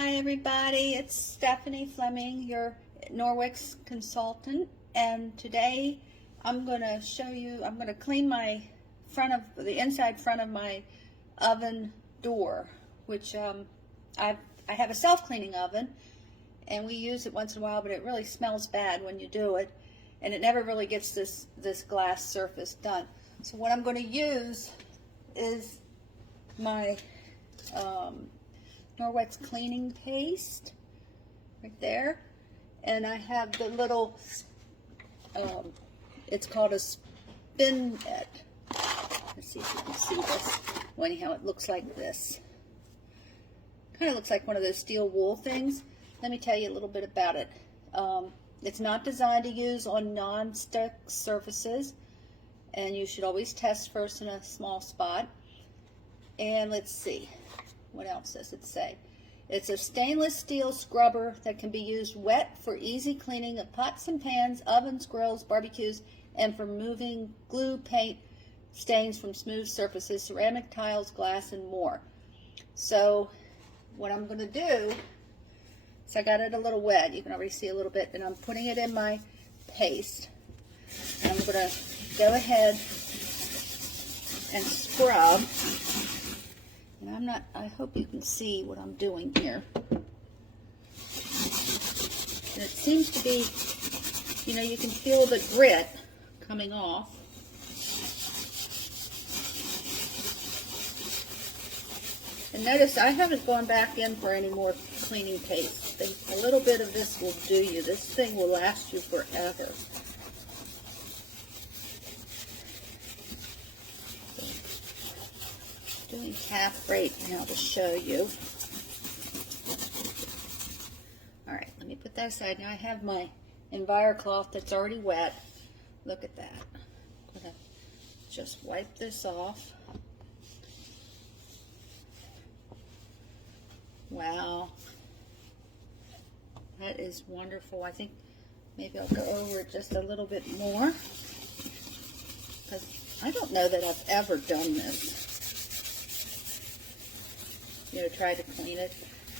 Hi everybody, it's Stephanie Fleming, your Norwex consultant, and today I'm going to show you, I'm going to clean the inside front of my oven door, which I have a self-cleaning oven, and we use it once in a while, but it really smells bad when you do it, and it never really gets this glass surface done. So what I'm going to use is my Norwex cleaning paste right there, and I have the little it's called a SpiriNet. Let's see if you can see this. Well, anyhow, it looks like this. Kind of looks like one of those steel wool things. Let me tell you a little bit about it. It's not designed to use on non-stick surfaces, and you should always test first in a small spot. And let's see, what else does it say? It's a stainless steel scrubber that can be used wet for easy cleaning of pots and pans, ovens, grills, barbecues, and for removing glue, paint, stains from smooth surfaces, ceramic tiles, glass, and more. So what I'm going to do is, I got it a little wet. You can already see a little bit, and I'm putting it in my paste. And I'm going to go ahead and scrub. And I hope you can see what I'm doing here. And it seems to be, you can feel the grit coming off. And notice I haven't gone back in for any more cleaning paste. A little bit of this will do you. This thing will last you forever. Doing half right now to show you. All right, let me put that aside. Now I have my EnviroCloth that's already wet. Look at that. I'm gonna just wipe this off. Wow, that is wonderful. I think maybe I'll go over it just a little bit more, because I don't know that I've ever done this. Try to clean it.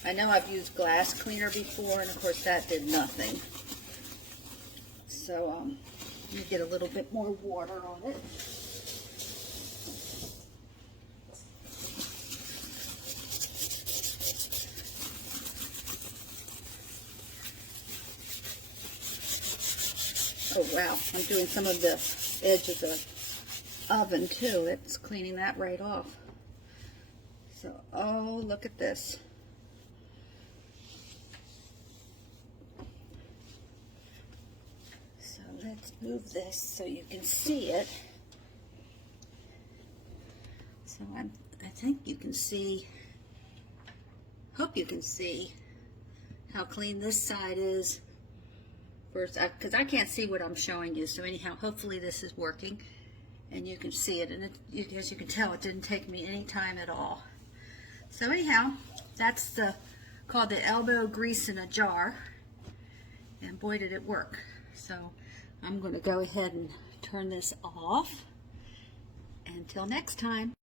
I know I've used glass cleaner before, and of course that did nothing. So let me get a little bit more water on it. Oh wow, I'm doing some of the edge of the oven too. It's cleaning that right off. So, oh, look at this. So let's move this so you can see it. So I think you can see, hope you can see how clean this side is first, because I can't see what I'm showing you. So anyhow, hopefully this is working and you can see it. And as you can tell, it didn't take me any time at all. So anyhow, that's called the elbow grease in a jar, and boy did it work. So I'm going to go ahead and turn this off. Until next time.